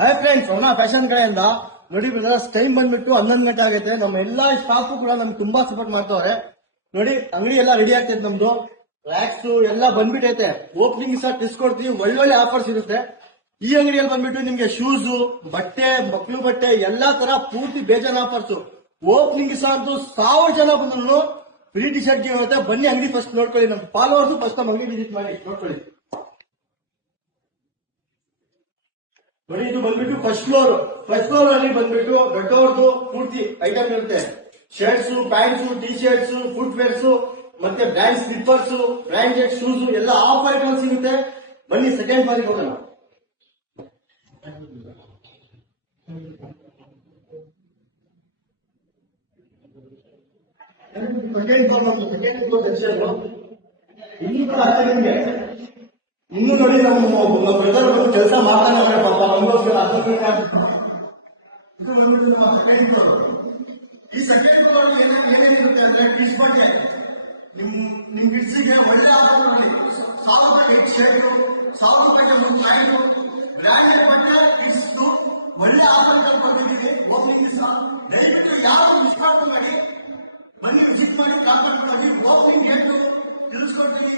Hi friends, ಅವನ fashion ಕಡೆಯಿಂದ ನೋಡಿ ಬ್ರದರ್ಸ್, ಟೈಮ್ ಬಂದ್ಬಿಟ್ಟು 11 ಗಂಟೆ ಆಗೈತೆ. ನಮ್ಮ ಎಲ್ಲಾ ಸ್ಟಾಫ್ ಕೂಡ ನಮ್ಗೆ ತುಂಬಾ ಸಪೋರ್ಟ್ ಮಾಡ್ತಾವ್ರೆ. ನೋಡಿ, ಅಂಗಡಿ ಎಲ್ಲ ರೆಡಿ ಆಗ್ತೈತೆ. ನಮ್ದು ರ್ಯಾಕ್ಸ್ ಎಲ್ಲ ಬಂದ್ಬಿಟ್ಟೈತೆ. ಓಪನಿಂಗ್ ಸಹ ಕೊಡ್ತೀವಿ. ಒಳ್ಳೊಳ್ಳೆ ಆಫರ್ಸ್ ಇರುತ್ತೆ. ಈ ಅಂಗಡಿಯಲ್ಲಿ ಬಂದ್ಬಿಟ್ಟು ನಿಮ್ಗೆ ಶೂಸ್, ಬಟ್ಟೆ, ಮಕ್ಳು ಬಟ್ಟೆ ಎಲ್ಲಾ ತರ ಪೂರ್ತಿ ಬೇಜಾನ್ ಆಫರ್ಸ್. ಓಪನಿಂಗ್ ಸಹ ಅಂತೂ 1000 ಜನ ಬಂದ್ರು ಫ್ರೀ ಟಿ ಶರ್ಟ್ ಇರುತ್ತೆ. ಬನ್ನಿ, ಅಂಗಡಿ ಫಸ್ಟ್ ನೋಡ್ಕೊಳ್ಳಿ. ನಮ್ಮ ಫಾಲೋವರ್ಸ್ ಫಸ್ಟ್ ನಮ್ಮ ಅಂಗಡಿ ವಿಸಿಟ್ ಮಾಡಿ ನೋಡ್ಕೊಳ್ಳಿ. ನೋಡಿ, ಇದು ಬಂದ್ಬಿಟ್ಟು ಫಸ್ಟ್ ಫ್ಲೋರ್ ಅಲ್ಲಿ ಬಂದ್ಬಿಟ್ಟು ದೊಡ್ಡವ್ರದ್ದು ಪೂರ್ತಿ ಐಟಮ್ ಇರುತ್ತೆ. Shirts, pants, T shirts, foot wares, ಮತ್ತೆ ಬ್ರ್ಯಾಂಡ್ ಸ್ಲಿಪ್ಪರ್ಸ್, ಬ್ರ್ಯಾಂಡೆಡ್ ಶೂಸ್ ಎಲ್ಲ ಆಫರ್ ಐಟಮ್ ಸಿಗುತ್ತೆ. ಬನ್ನಿ ಸೆಕೆಂಡ್ ಬಾರಿಗೆ ಹೋಗೋಣ. ಸೆಕೆಂಡ್ ಫ್ಲೋರ್ ಸೆಕ್ಷನ್ ಇನ್ನೂ ಕೂಡ ಅಷ್ಟೇ ನಿಮ್ಗೆ. ಇನ್ನು ನೋಡಿ, ನಮ್ಮ ಬ್ರದರ್ ಬಂದು ಕೆಲಸ ಮಾಡ್ತಾನೆ ಪಾಪ. ನಮಗೋಸ್ಕರ ಇದು ಬಂದ್ಬಿಟ್ಟು ನಮ್ಮ ಸೆಕೆಂಡ್ ಫ್ಲೋರ್. ಈ ಸೆಕೆಂಡ್ ಫ್ಲೋರ್ ಏನೇನಿರುತ್ತೆ ಅಂದ್ರೆ ಟೀಸ್ ಬಗ್ಗೆ ನಿಮ್ ಗಿಡ್ಸಿಗೆ ಒಳ್ಳೆ ಆಫರ್ ನೋಡಿ. 1000 ರೂಪಾಯಿ ಶರ್ಟ್, 1000 ರೂಪಾಯಿ ಒಂದು ಪ್ಯಾಂಟ್, ಬ್ರ್ಯಾಂಡೆಡ್ ಬಟ್ಟೆ ಗಿಡ್ಸ್ ಒಳ್ಳೆ ಆಫರ್ ಕೊಟ್ಟಿದ್ದೀವಿ. ಓಪನಿಂಗ್ ಸಹ ದಯವಿಟ್ಟು ಯಾರು ಮಿಸ್ ಮಾಡ್ಕೊಂಡು ಮಾಡಿ. ಬನ್ನಿ ವಿಸಿಟ್ ಮಾಡಿ, ಕಾಂಟ್ಯಾಕ್ಟ್ ಮಾಡಿ. Opening date ತಿಳಿಸ್ಕೊಡ್ತೀವಿ.